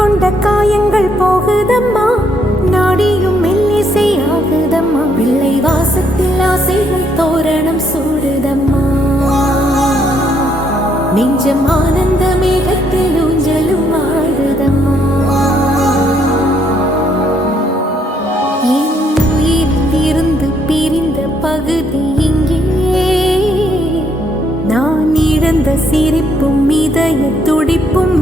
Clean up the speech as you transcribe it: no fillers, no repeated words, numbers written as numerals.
கொண்ட காயங்கள் போகுதம்மா, நாடியும் மெல்லிசை ஆகுதம்மா, பிள்ளை வாசத்தில் ஆசைகள் தோரணம் சூடுதம்மா, நெஞ்சம் ஆனந்த மேகத்தில் ஊஞ்சலும் ஆடுதம்மா. என் உயிரிலிருந்து பிரிந்த பகுதி இங்கே, நான் இழந்த சிரிப்பும் இதய துடிப்பும்